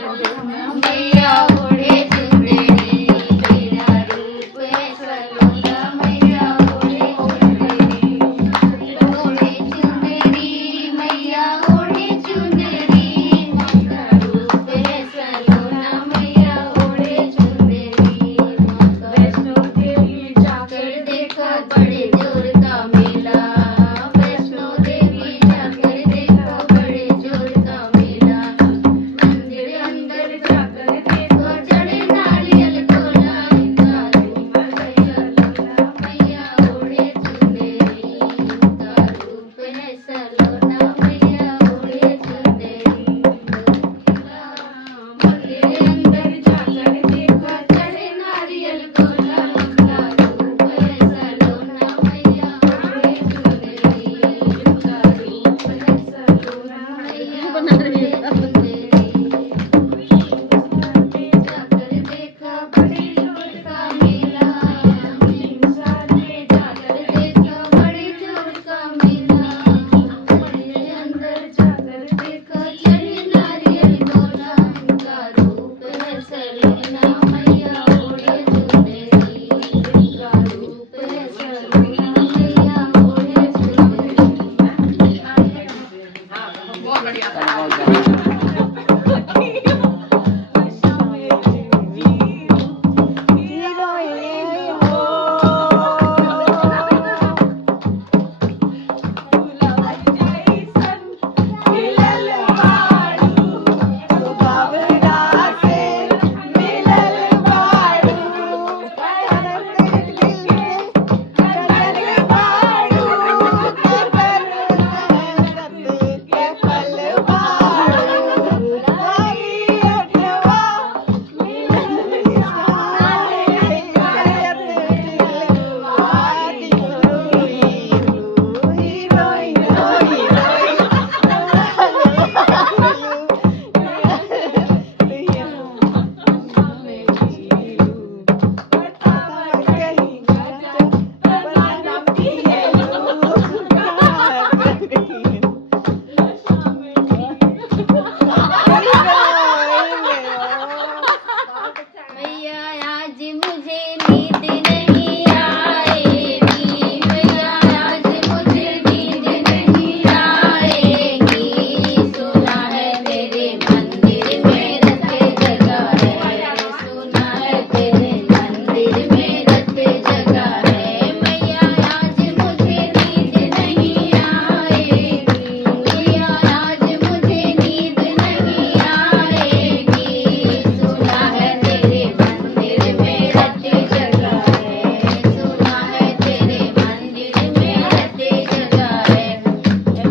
मैया ओढ़े चुंदड़ी तेरा रूप है सलोना मैया ओढ़े चुंदड़ी ओढ़े चुंदड़ी मैया ओढ़े चुंदड़ी तेरा रूप है सलोना मैया ओढ़े चुंदड़ी वैष्णो देवी जाकर देखा बड़े जोर का मेला वैष्णो देवी जाकर देखा बड़े जोर का मेला मंदिर अंदर जाकर देखो चढ़े नारियल तोला इनका रूप है सलोना मैया ओढ़े चुंदड़ी इनका रूप है सलोना मैया ओढ़े चुंदड़ी मंदिर अंदर जाकर देखो चढ़े नारियल तोला इनका रूप है सलोना मैया ओढ़े चुंदड़ी इनका रूप है सलोना मैया ओढ़े चुंदड़ी जाकर देखा बड़े जोर का मेला इंसान में जाकर देखा बड़े जोर का मेला मंदिर अंदर जाकर देखा चढ़े नारियल तोला इनका रूप है सलोना मैया ओढ़े चुंदड़ी इनका रूप है सलोना मैया ओढ़े चुंदड़ी बहुत बढ़िया मैया आज मुझे नींद नहीं आएगी मैया आज मुझे नींद नहीं आएगी सुना है तेरे मंदिर में रते जगह है सुना है तेरे मंदिर में रते जगह है मैया आज मुझे नींद नहीं आएगी मैया आज मुझे नींद नहीं आएगी सुना है तेरे मंदिर में रते जगह है सुना है तेरे मंदिर में रते जगह है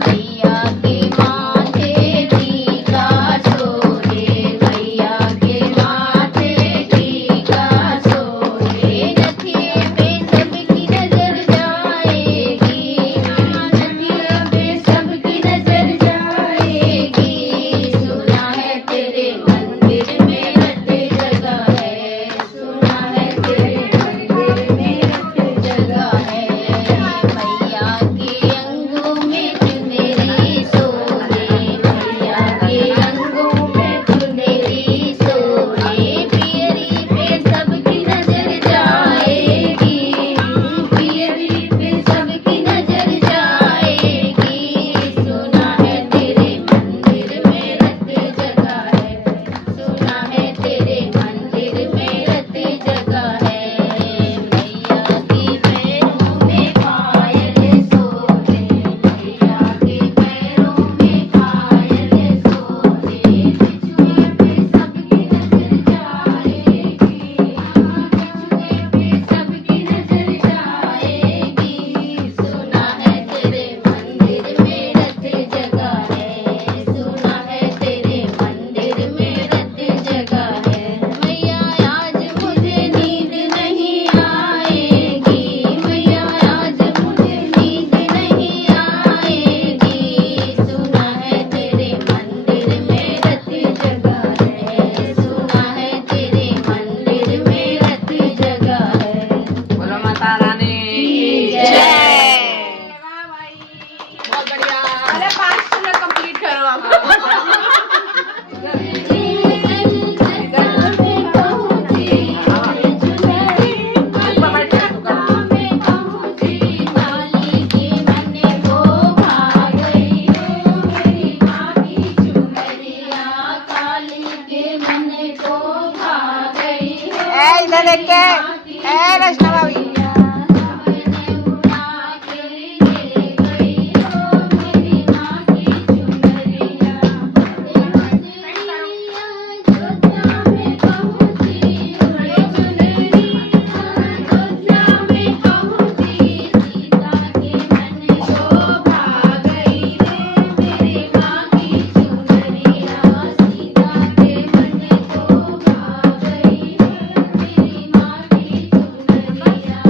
मैया के माथे टीका सोहे मैया के माथे टीका सोहे नथिए पे सबकी नजर जाएगी नथिए पे सबकी नजर जाएगी सुना है तेरे मंदिर में रते जगह है सुना है तेरे मंदिर में रते जगह है मैया के अंगों में चुनरी सोहे मैया के अंगों में चुनरी सोहे पियरी पे सबकी नजर जाएगी पियरी पे सबकी नजर जाएगी सुना है तेरे मंदिर में रते जगह है सुना है तेरे मंदिर में रते जगह है मैया के पैरों में पायल सोहे मैया के पैरों में पायल सोहे बिछुए पे सबकी नजर जाएगी बिछुए पे सबकी नजर जाएगी सुना है तेरे मंदिर में रते जगह है सुना है तेरे मंदिर में रते जगह है मैया आज मुझे नींद नहीं आएगी मैया आज मुझे नींद नहीं आएगी सुना है तेरे मंदिर में रते जगह है सुना है तेरे मंदिर में रते जगह है बोलो माता रानी जय। बहुत बढ़िया अरे 5 मिनट कंप्लीट करो आप लेके ए वैष्णव भाभी मैंने उड़ा के ले गई हो मेरी माँ की चुनरिया जोधा में पहुँची उड़े चुनरी जोधा में पहुँची सीता के मन को भा गई रे मेरी माँ की चुनरिया सीता के मन को भा गई रे मेरी माँ की चुनरिया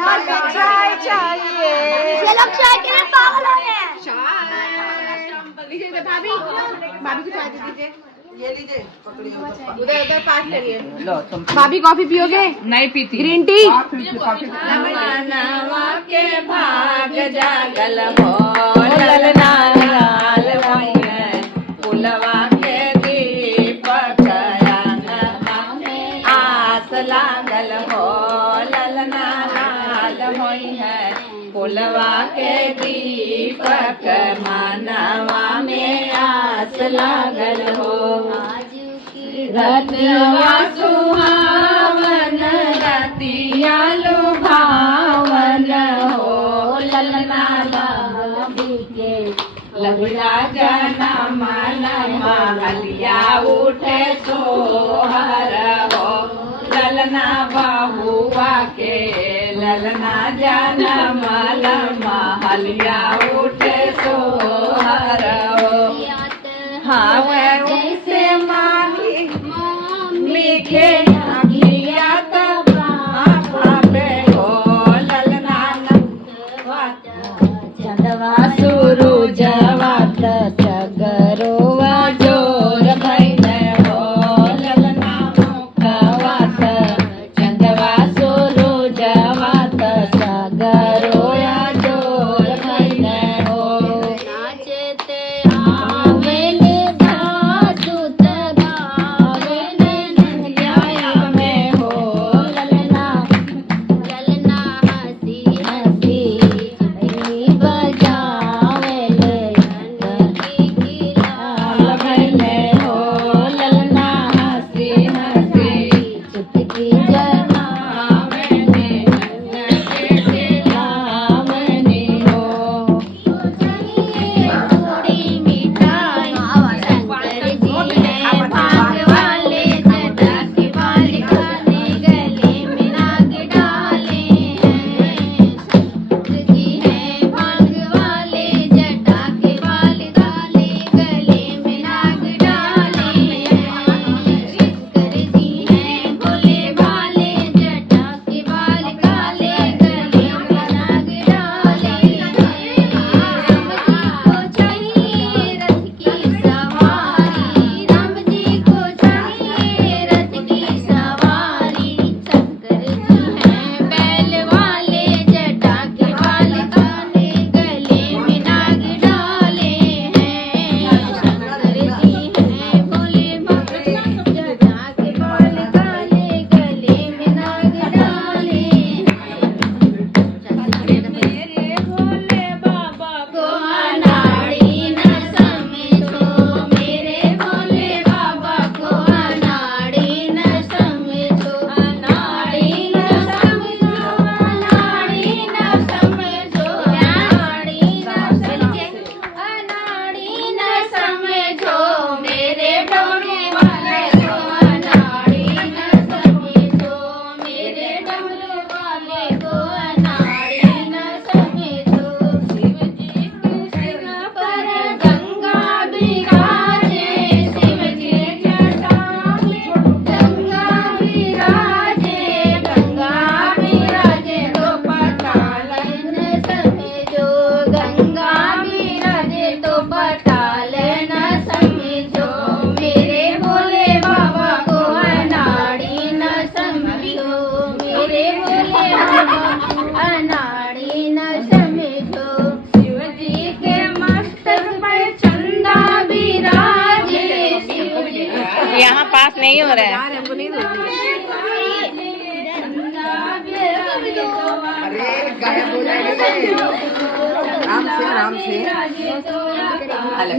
हमें चाय चाहिए। ये लोग चाय के लिए पागल हो गए हैं। लीजिए भाभी, भाभी को चाय दे दीजिए। ये लीजिए, पकड़िए ऊपर। उधर उधर पास करिए। लो तुम। भाभी कॉफी पियोगे? नहीं पीती। Green tea? मनवा के भाग जागल हो ललना लाल होइए फुलवा के दीपक अंगना में आस लागल हो ललना लाल होइए फुलवा के दीपक मनवा में आस लागल हो रतिया सुहावन रतिया लुभावन हो ललना बाबी के लगला जना मनवा हलिया उठे सोहर हो ललना बहुआ के ललना जना मनवा हलिया उठे सोहर हो हाँ जैसे माही मीठे अखिया तब पे हो ललना चंदवा सुरु जवात सगरोवा जोर भैले हो ललना मुखवात चंदवा सुरु जवात सगरोया जोर भैले हो नाचते आवेले घासुत गावेले नंदिया में हो ललना ललना हंसी हंसी बजावेले नंदी की लाल भैले हो ललना हंसी हंसी चुटकी जना आमने नचे लामनी हो थोड़ी मिठाई शंकर जी है भाग वाले जटा के बाल खाने गले में नाग डाले हैं शंकर जी है भाग वाले जटा के बाल काले गले में नाग डाले हैं शंकर जी है भोले भाले जटा के बाल काले गले में नाग डाले हैं राम जी को चाहिए रथ की सवारी शंकर जी है बैल वाले जटा के बाल काले गले में नाग डाले हैं शंकर जी है भोले भाले जटा के बाल काले गले में नाग डाले मेरे भोले बाबा को अनाड़ी न समझो मेरे भोले बाबा को अनाड़ी न समझो अनाड़ी न समझो अनाड़ी न समझो अनाड़ी न समझो मेरे डमरू वाले को अनाड़ी न समझो मेरे डमरू वाले को अनाड़ी न समझो शिव जी के सिर पर गंगा विराजे शिव जी जटा में गंगा विराजे तो पताल न समझो गंगा विराजे तो पताल न समझो मेरे भोले बाबा को अनाड़ी न समझो मेरे भोले बाबा को अनाड़ी न समझो शिव जी के मस्तक पर चंदा विराजे शिव जी यहाँ पास नहीं हो रहा है। अरे गायब हो जाएंगे आराम से विराजे तो अलग